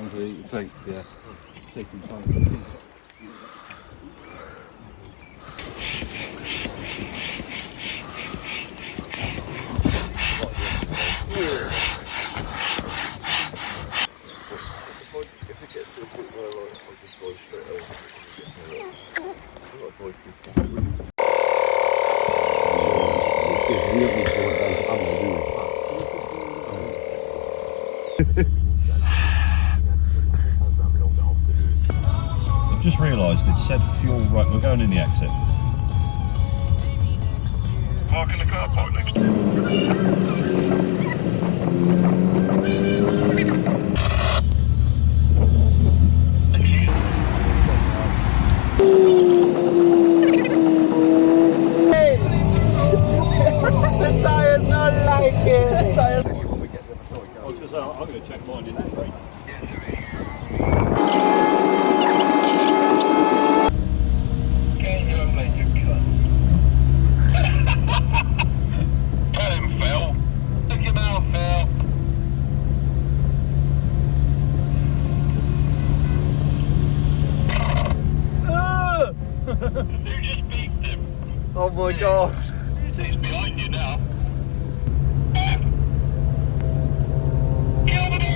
time to eat. Take some time to eat. I've just realised it said fuel, right, we're going in the exit. Park in the car park next to The tyre's not like it. I'm going to check mine in that break. Cut him, Phil. Look him out, Phil. You just beeped him. Oh my gosh. He's behind you now. Kill him!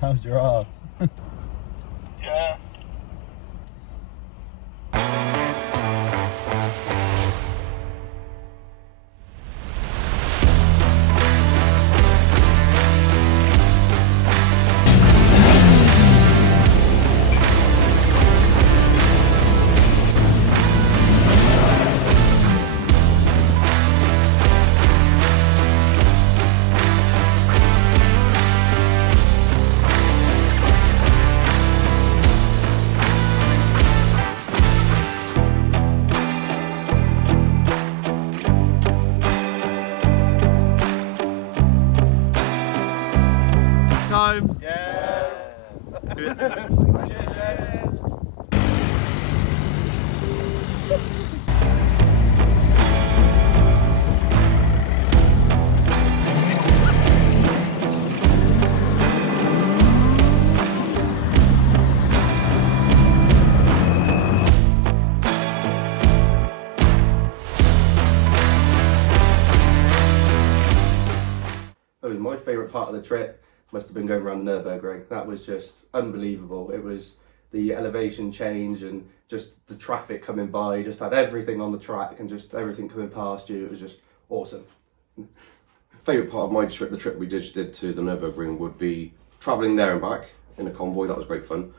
How's your ass? Yeah. Time. Yeah. My favourite part of the trip must have been going around the Nürburgring. That was just unbelievable. It was the elevation change and just the traffic coming by, just had everything on the track and just everything coming past you. It was just awesome. Favourite part of my trip, the trip we just did to the Nürburgring, would be travelling there and back in a convoy. That was great fun.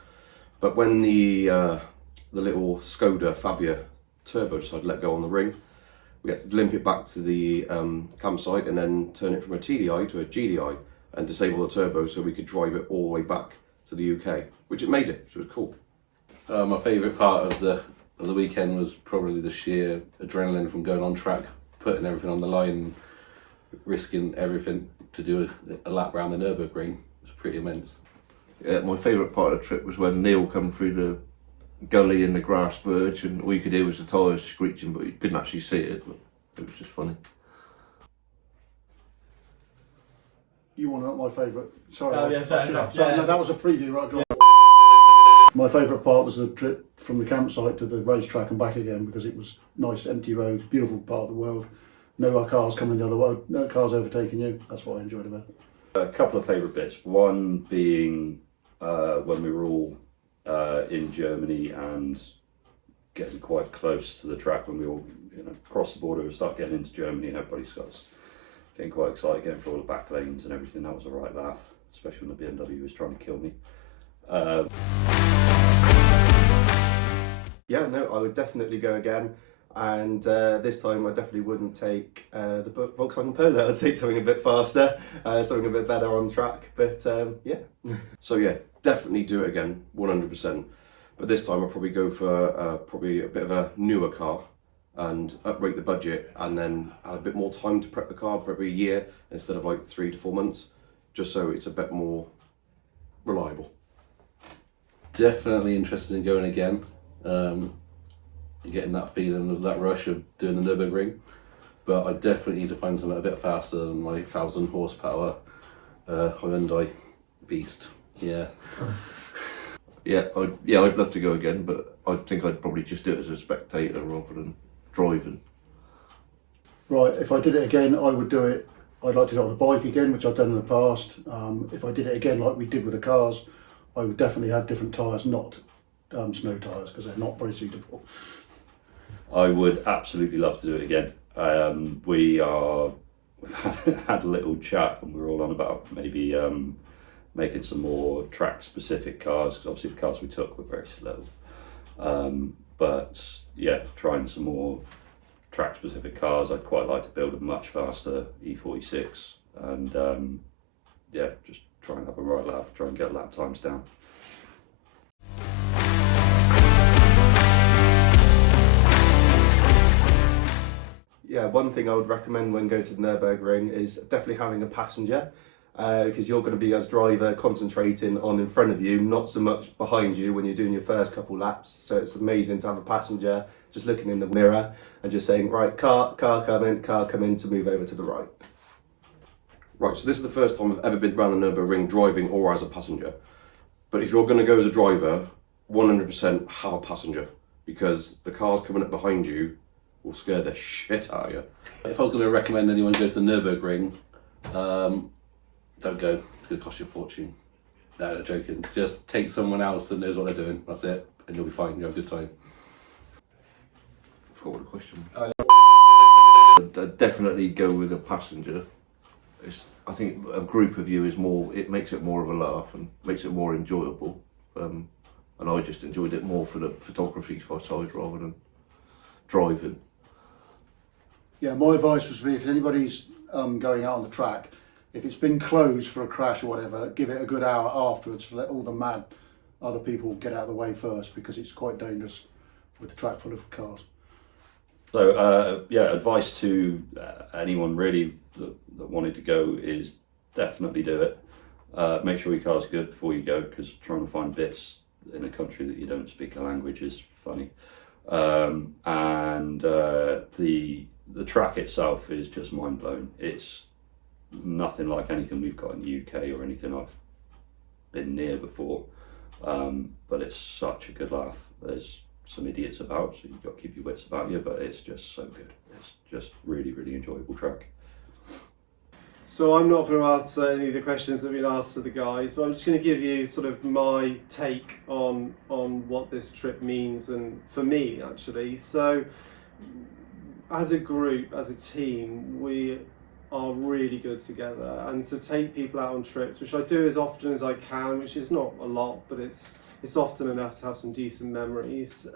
But when the little Skoda Fabia turbo decided to let go on the ring, we had to limp it back to the campsite and then turn it from a TDI to a GDI and disable the turbo so we could drive it all the way back to the UK, which it made it, which was cool. My favourite part of the weekend was probably the sheer adrenaline from going on track, putting everything on the line, risking everything to do a lap around the Nürburgring. It was pretty immense. Yeah, my favourite part of the trip was when Neil come through the gully in the grass verge and all you could hear was the tyres screeching, but you couldn't actually see it, but it was just funny. You want to know my favourite? Sorry, Oh, yeah, sorry, no, yeah. that was a preview, right? Go on. My favourite part was the trip from the campsite to the racetrack and back again, because it was nice, empty roads, beautiful part of the world. No cars coming the other way, no cars overtaking you. That's what I enjoyed about it. A couple of favourite bits. One being when we were all in Germany and getting quite close to the track when we all cross the border, we start getting into Germany and everybody starts getting quite excited, getting through all the back lanes and everything. That was a right laugh, especially when the BMW was trying to kill me. Yeah, no, I would definitely go again. And this time I definitely wouldn't take the Volkswagen Polo. I'd take something a bit faster, something a bit better on track. But yeah. So yeah, definitely do it again, 100%. But this time I'll probably go for probably a bit of a newer car and uprate the budget, and then have a bit more time to prep the car, probably a year instead of like 3 to 4 months, just so it's a bit more reliable. Definitely interested in going again, getting that feeling of that rush of doing the Nürburgring, but I definitely need to find something a bit faster than my 1,000 horsepower Hyundai Beast. Yeah. I'd love to go again, but I think I'd probably just do it as a spectator rather than driving. Right, if I did it again, I would do it. I'd like to do it on the bike again, which I've done in the past. If I did it again like we did with the cars, I would definitely have different tyres, not snow tyres, because they're not very suitable. I would absolutely love to do it again. We've had a little chat, and we're all on about maybe making some more track specific cars, because obviously the cars we took were very slow. But yeah, trying some more track specific cars. I'd quite like to build a much faster E46, and yeah, just try and have a right laugh, try and get lap times down. Yeah, one thing I would recommend when going to the Nürburgring is definitely having a passenger, because you're going to be, as driver, concentrating on in front of you, not so much behind you when you're doing your first couple laps. So it's amazing to have a passenger just looking in the mirror and just saying, right, car come in to move over to the right. Right, so this is the first time I've ever been around the Nürburgring driving or as a passenger. But if you're going to go as a driver, 100% have a passenger, because the cars coming up behind you will scare the shit out of you. If I was going to recommend anyone go to the Nürburgring, don't go. It's going to cost you a fortune. No, I'm joking. Just take someone else that knows what they're doing. That's it, and you'll be fine. You'll have a good time. I forgot what the question was. I'd definitely go with a passenger. I think a group of you is more. It makes it more of a laugh and makes it more enjoyable. And I just enjoyed it more for the photography side rather than driving. Yeah, my advice would be, if anybody's going out on the track, if it's been closed for a crash or whatever, give it a good hour afterwards to let all the mad other people get out of the way first, because it's quite dangerous with the track full of cars. So yeah, advice to anyone really that wanted to go is definitely do it. Make sure your car's good before you go, because trying to find bits in a country that you don't speak the language is funny. And the track itself is just mind blowing. It's nothing like anything we've got in the UK or anything I've been near before, but it's such a good laugh. There's some idiots about, so you've got to keep your wits about you, but it's just so good. It's just really, really enjoyable track. So I'm not going to answer any of the questions that have been asked to the guys, but I'm just going to give you sort of my take on what this trip means, and for me actually. So as a group, as a team, we are really good together, and to take people out on trips, which I do as often as I can, which is not a lot, but it's often enough to have some decent memories,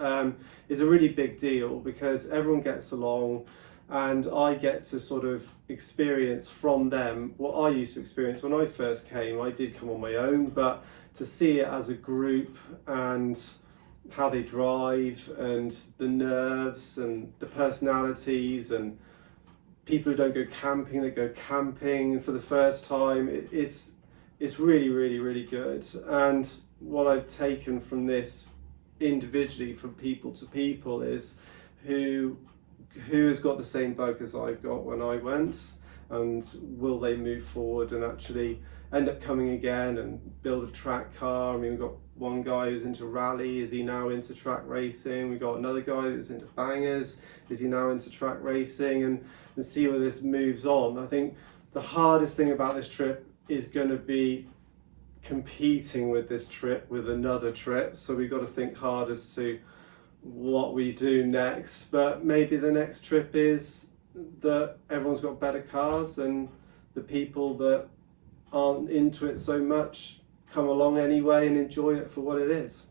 is a really big deal, because everyone gets along, and I get to sort of experience from them what I used to experience when I first came. I did come on my own, but to see it as a group and how they drive and the nerves and the personalities and people who don't go camping, that go camping for the first time, it's really, really, really good. And what I've taken from this individually, from people to people, is who has got the same bug as I got when I went, and will they move forward and actually end up coming again and build a track car. I mean, we've got one guy who's into rally, is he now into track racing? We've got another guy who's into bangers, is he now into track racing? And see where this moves on. I think the hardest thing about this trip is going to be competing with this trip with another trip, so we've got to think hard as to what we do next. But maybe the next trip is that everyone's got better cars, and the people that aren't into it so much come along anyway and enjoy it for what it is.